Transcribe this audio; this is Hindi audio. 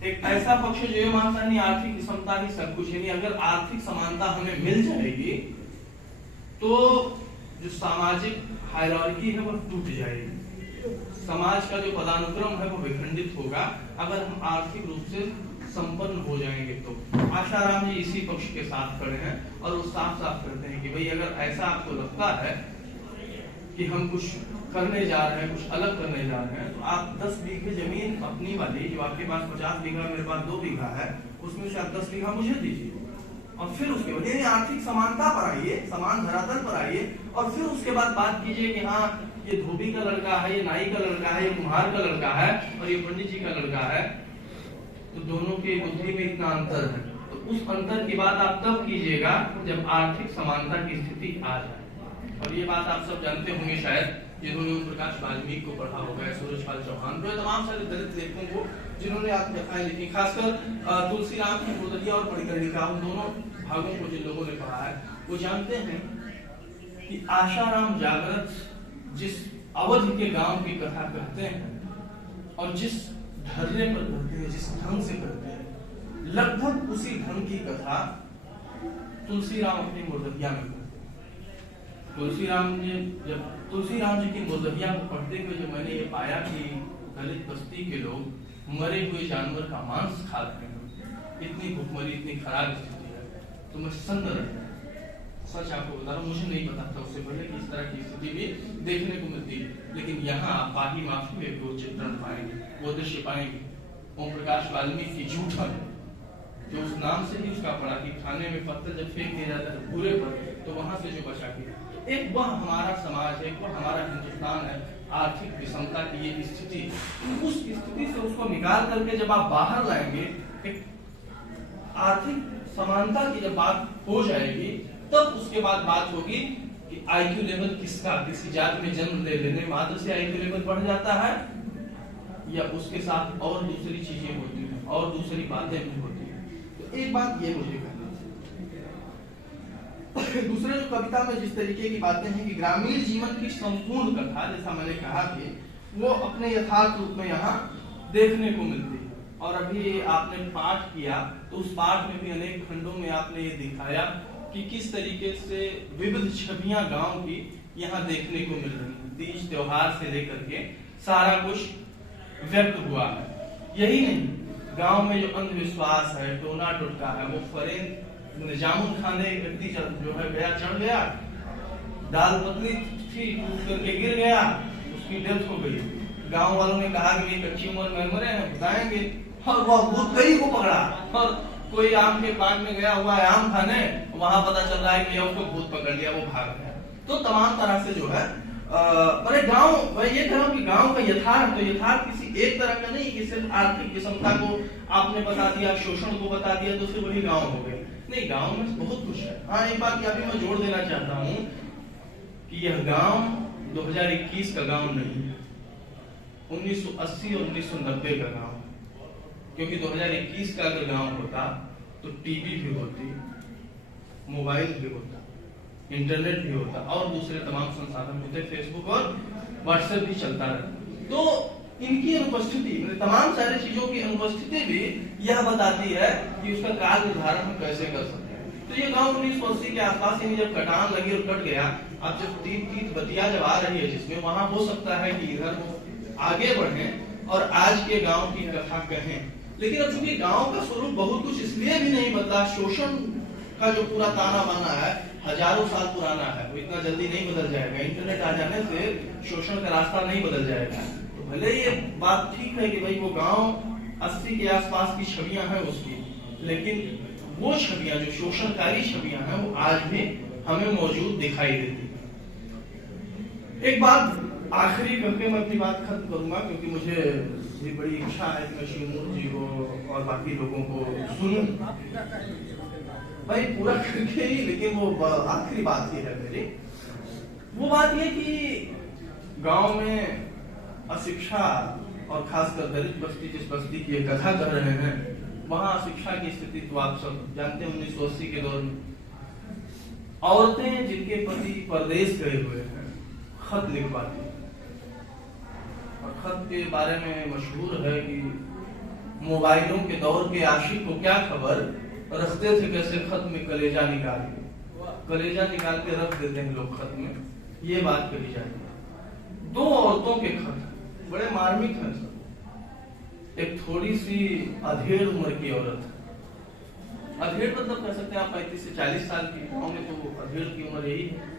एक ऐसा पक्ष जो ये मानता है नहीं आर्थिक विषमता ही सब कुछ है, नहीं अगर आर्थिक समानता हमें मिल जाएगी तो जो सामाजिक हायरार्की है वो टूट जाएगी, समाज का जो पदानुक्रम है वो विखंडित होगा अगर हम आर्थिक रूप से संपन्न हो जाएंगे। तो आशाराम जी इसी पक्ष के साथ खड़े हैं और वो साफ साफ कहते हैं कि भाई अगर ऐसा आपको लगता है कि हम कुछ करने जा रहे हैं, कुछ अलग करने जा रहे हैं, तो आप 10 बीघे जमीन अपनी वाली जो आपके पास 50 बीघा मेरे पास 2 बीघा है, उसमें से आप 10 बीघा मुझे दीजिए और फिर उसके बाद यानी आर्थिक समानता पर आइए, समान धरातल पर आइए और फिर उसके बाद बात कीजिए कि हाँ ये धोबी का लड़का है, ये नाई का लड़का है, ये कुम्हार का लड़का है और ये पंडित जी का लड़का है, तो दोनों की बुद्धि में इतना अंतर है। तो उस अंतर की बात आप तब कीजिएगा जब आर्थिक समानता की स्थिति आ जाए। और ये बात आप सब जानते होंगे शायद जिन्होंने ओम प्रकाश वाल्मीकि को पढ़ा होगा, सूरजपाल चौहान को, तमाम सारे दलित लेखकों को जिन्होंने आत्मकथाएं लिखी, खासकर तुलसीराम की गोदलिया और परिकर्णिका, उन दोनों भागों को जिन लोगों ने पढ़ा है वो जानते हैं कि आशाराम जागृत जिस अवध के गांव की कथा कहते हैं और जिस ढर्रे पर करते हैं, जिस ढंग से करते हैं, लगभग उसी ढंग की कथा तुलसीराम अपनी मुर्दगिया में करते हैं। तुलसीराम जी की मुर्दगिया को पढ़ते हुए जब मैंने ये पाया कि दलित बस्ती के लोग मरे हुए जानवर का मांस खाते हैं, इतनी भूखमरी, इतनी खराब स्थिति है, तो मैं सन्न रह गया। सच आपको बता रहा हूँ, मुझे नहीं पता था उससे पहले कि इस तरह की स्थिति भी देखने को मिलती है, लेकिन यहाँ पाही माफ में वो चित्रण पाएंगे, वो दृश्य पाएंगे। ओम प्रकाश वाल्मीकि की जूठन जो उस नाम से ही उसका पड़ा कि खाने में पत्थर जब फेंक दिया जाता है पूरे पर, तो वहां से जो बचा के एक वह हमारा समाज है, वह हमारा हिंदुस्तान है, आर्थिक विषमता की ये स्थिति, उस स्थिति से उसको निकाल करके जब आप बाहर लाएंगे, एक आर्थिक समानता की जब बात हो जाएगी, तब उसके बाद बात होगी कि आईक्यू लेवल किसका, किसी जाति में जन्म ले लेने मात्र से आईक्यू लेवल बढ़ जाता है या उसके साथ और दूसरी चीजें होती हैं और दूसरी बातें भी होती हैं। तो एक बात ये मुझे कहना है। दूसरे जो कविता में जिस तरीके की बातें हैं कि ग्रामीण जीवन की संपूर्ण कथा, जैसा मैंने कहा कि वो अपने यथार्थ रूप में यहाँ देखने को मिलती है। और अभी आपने पाठ किया तो उस पाठ में भी अनेक खंडों में आपने ये दिखाया कि किस तरीके से विविध छवियां गांव की यहाँ देखने को मिल रही है। तीज त्योहार से लेकर के सारा कुछ व्यक्त हुआ है। यही नहीं, गांव में जो अंधविश्वास है, टोना टोटका है, वो फरेन जामुन खाने व्यक्ति जो है गया, चढ़ गया, दाल पतली थी, टूट करके गिर गया, उसकी डेथ हो गई। गांव वालों ने कहा कि ये कच्ची उम्र में मरे हैं, बताएंगे, और वह भूत कई को पकड़ा। और कोई आम के बाग में गया हुआ है आम खाने, वहां पता चल रहा है कि उसको भूत पकड़ लिया, वो भाग गया। तो तमाम तरह से जो है अरे गांव, मैं ये कह रहा हूँ कि गांव का यथार्थ, तो यथार्थ किसी एक तरह का नहीं कि सिर्फ आर्थिक विषमता को आपने बता दिया, शोषण को बता दिया, तो सिर्फ वही गांव हो गए। नहीं, गांव में बहुत कुछ है। हाँ, एक बात अभी मैं जोड़ देना चाहता हूँ कि यह गांव 2021 का गांव नहीं है, 1980 और 1990 का गांव। क्योंकि 2021 का अगर गांव होता तो टीवी भी होती, मोबाइल भी होता, इंटरनेट भी होता और दूसरे तमाम संसाधन होते, फेसबुक और व्हाट्सएप भी चलता रहता। तो इनकी अनुपस्थिति, तमाम सारी चीजों की अनुपस्थिति भी यह बताती है कि उसका काल निर्धारण हम कैसे कर सकते हैं। तो ये गांव 1980 के आसपास ही जब कटान लगी और कट गया, अब जब तीन बतिया जब आ रही है जिसमें, वहां हो सकता है कि इधर आगे बढ़े और आज के गांव की कथा कहें। लेकिन अब चूंकि गांव का स्वरूप बहुत कुछ इसलिए भी नहीं बदला, शोषण का जो पूरा ताना बाना है हजारों साल पुराना है, वो इतना जल्दी नहीं बदल जाएगा। इंटरनेट आ जाने से शोषण का रास्ता नहीं बदल जाएगा। तो भले ये बात ठीक है कि भाई वो गांव 80 के आसपास की छवियां हैं उसकी, लेकिन वो छवियां जो शोषणकारी छवियां हैं वो आज भी हमें मौजूद दिखाई देती है। एक बात आखिरी करके मैं अपनी बात खत्म करूंगा, क्योंकि मुझे ये बड़ी इच्छा है कि मैं शिवमूर्त जी को और बाकी लोगों को सुनूं भाई पूरा करके ही। लेकिन वो आखिरी बात ये है मेरी, वो बात ये कि गांव में अशिक्षा और खासकर दलित बस्ती, जिस बस्ती की कथा कर रहे हैं, वहां शिक्षा की स्थिति तो आप सब जानते हैं। 1980 के दौर में औरतें जिनके पति परदेश गए हुए हैं खत लिखवाती, और खत के बारे में मशहूर है कि मोबाइलों के दौर के आशिक को क्या खबर, रखते थे कैसे खत में कलेजा निकाल के, कलेजा निकाल के रख देते हैं लोग खत में, ये बात कही जाती है। दो औरतों के खत बड़े मार्मिक हैं सब। एक थोड़ी सी अधेड़ उम्र की औरत, अधेड़ मतलब कह सकते हैं आप 35 से 40 साल की होंगे तो अधेड़ की उम्र यही है।